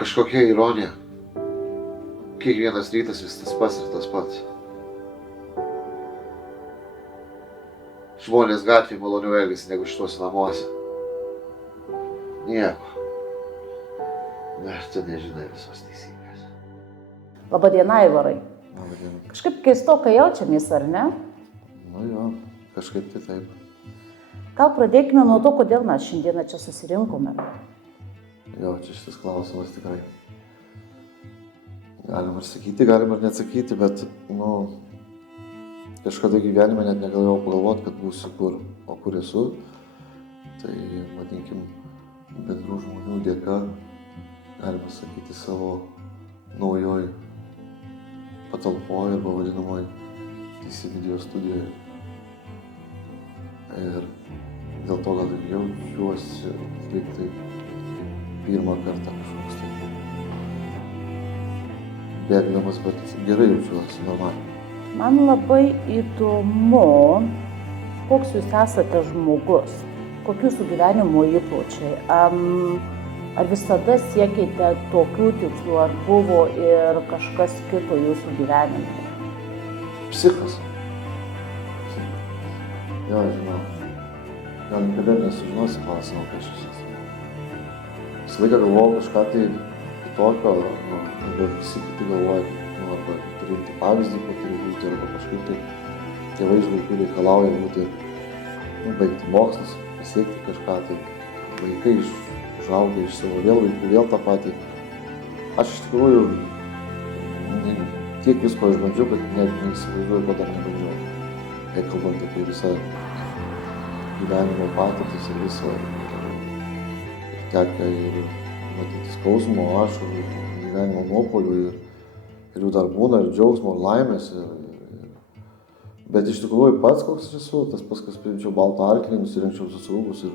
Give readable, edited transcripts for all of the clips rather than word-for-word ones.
Kažkokia ironija. Kiekvienas rytas vis tas pats ir tas pats. Žmonės gatvėje maloniau elgiasi negu šituose namuose. Nieko. Dar tu nežinai visos teisybės. Labadiena, Aivarai. Labadiena. Kažkaip keistokai jaučiamės, ar ne? Nu jo, kažkaip tai taip. Gal pradėkime nuo to, kodėl mes šiandieną čia susirinkome. Jo, čia šitas klausimas tikrai. Galima ir sakyti, galima ir neatsakyti, bet, kažkada gyvenime net negalėjau pagalvoti, kad būsiu kur, o kur esu. Tai, vadinkim, bendrų žmonių dėka, galima sakyti, savo naujoj patalpoj arba vadinamoj TC video studijoje. Ir dėl to gal ir jaučiuosi lyg tai pirmą kartą kažkoks tai bėgdamas, bet gerai jaučiuosi, normaliai. Man labai įdomu, koks jūs esate žmogus, kokių jūsų gyvenimo įpročiai. Ar visada siekite tokių tikslų, ar buvo ir kažkas kito jūsų gyvenime? Psichas. Jo, žinau. Gal niekada nesužinosi klausimą, kai aš esu. Visą laiką galvojau kažką tai kitokio, arba visi kiti galvoja, arba turinti pavyzdį, kad turi būti, arba kažkaip tai tėvai iš vaikų reikalauja būti, baigti mokslus, pasiekti kažką, tai vaikai užauga iš savo vėl vaikų, vėl tą patį. Aš iš tikrųjų tiek visko išbandžiau, kad net neįsivaizduoju, ko dar nebandžiau. Kai kalbant apie visą gyvenimo patirtis ir visą ir tekę ir matyti skausmo, ašarų, gyvenimo nuopuolių ir jų dar būna ir džiaugsmo, ir laimės. Bet iš tikrųjų pats koks aš esu, tas pats, kas paimčiau baltą arklį, nusirinkčiau visus rūbus ir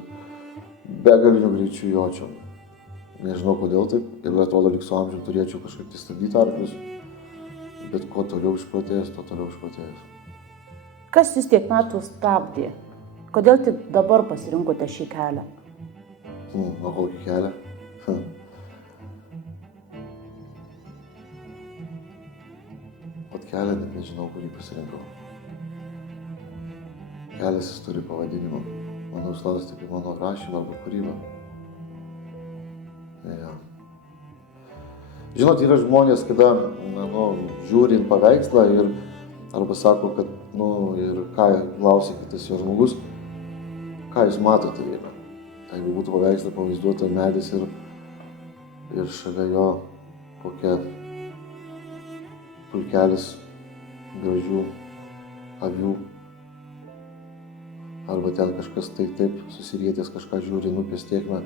begaliniu greičiu jočiau. Nežinau kodėl taip, ir atrodo, lyg su amžiumi turėčiau kažkaip tai stabdyti arklius, bet kuo toliau išprotėjęs, tuo toliau išprotėjęs. Kas jūs tiek metų stabdė? Kodėl tik dabar pasirinkote šį kelią? O kokį kelią? Ot kelią net nežinau, kurį pasirinkau. Kelias jis turi pavadinimą. Manau, jis klausia tik mano rašymą arba kūrybą. Ja. Žinot, yra žmonės, kada žiūri į paveikslą ir arba sako, kad, ir ką klausia kitas jo žmogus, ką jūs matote jame. Jeigu būtų paveikslą pavaizduota medis ir šalia jo kokia pulkelis gražių avių, arba ten kažkas taip susirietęs kažką žiūri, nupės tėkmę.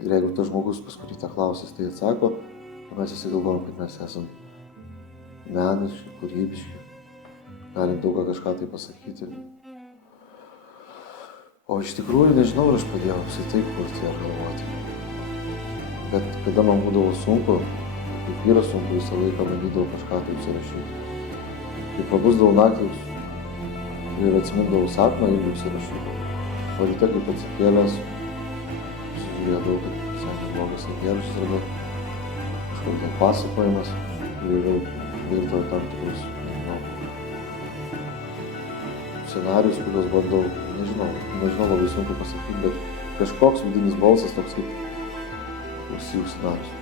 Ir jeigu tas žmogus, pas kurį tą klausęs, tai atsako, mes visi galvojam, kad mes esam meniški, kūrybiški, galim daug kažką tai pasakyti. O iš tikrųjų nežinau, ar aš pradėjau apsitai kurti ar galvoti. Bet kada man būdavo sunku, kaip yra sunku, visą laiką bandydavau kažką tai užsirašyti. Kai pabusdavau naktį ir atsimindavau sapną, irgi užsirašydavau. O ryte, kaip atsikėlęs, žiūrėdavau, kad visai neblogas eilėraštis arba kažkoks pasakojimas, ir virto tam tikrus, scenarius, kuriuos bandau, nežinau labai sunku pasakyti, bet kažkoks vidinis balsas toks kaip klausyjų scenarius.